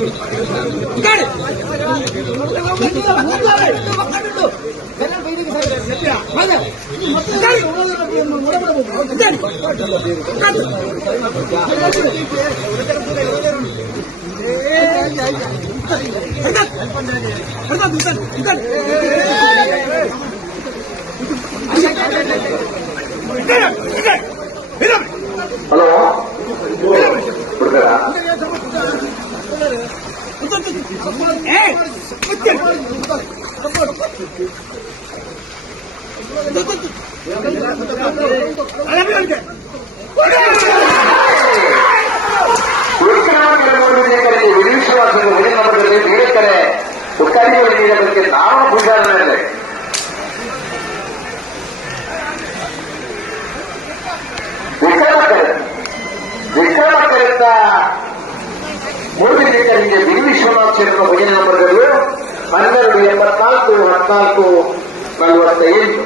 உட்காரு விழுப்புரம் உட்காரி நானும் பூஜாரி ಮೂರು ಲೀಟರ್ಗೆ ಬಿ ವಿಶ್ವನಾಥ್ ಸೇರಿರುವ ಭಜನೆ ನಂಬರ್ಗಳು ಹನ್ನೆರಡು ಎಂಬತ್ನಾಲ್ಕು ಹದಿನಾಲ್ಕು ನಲವತ್ತ ಎಂಟು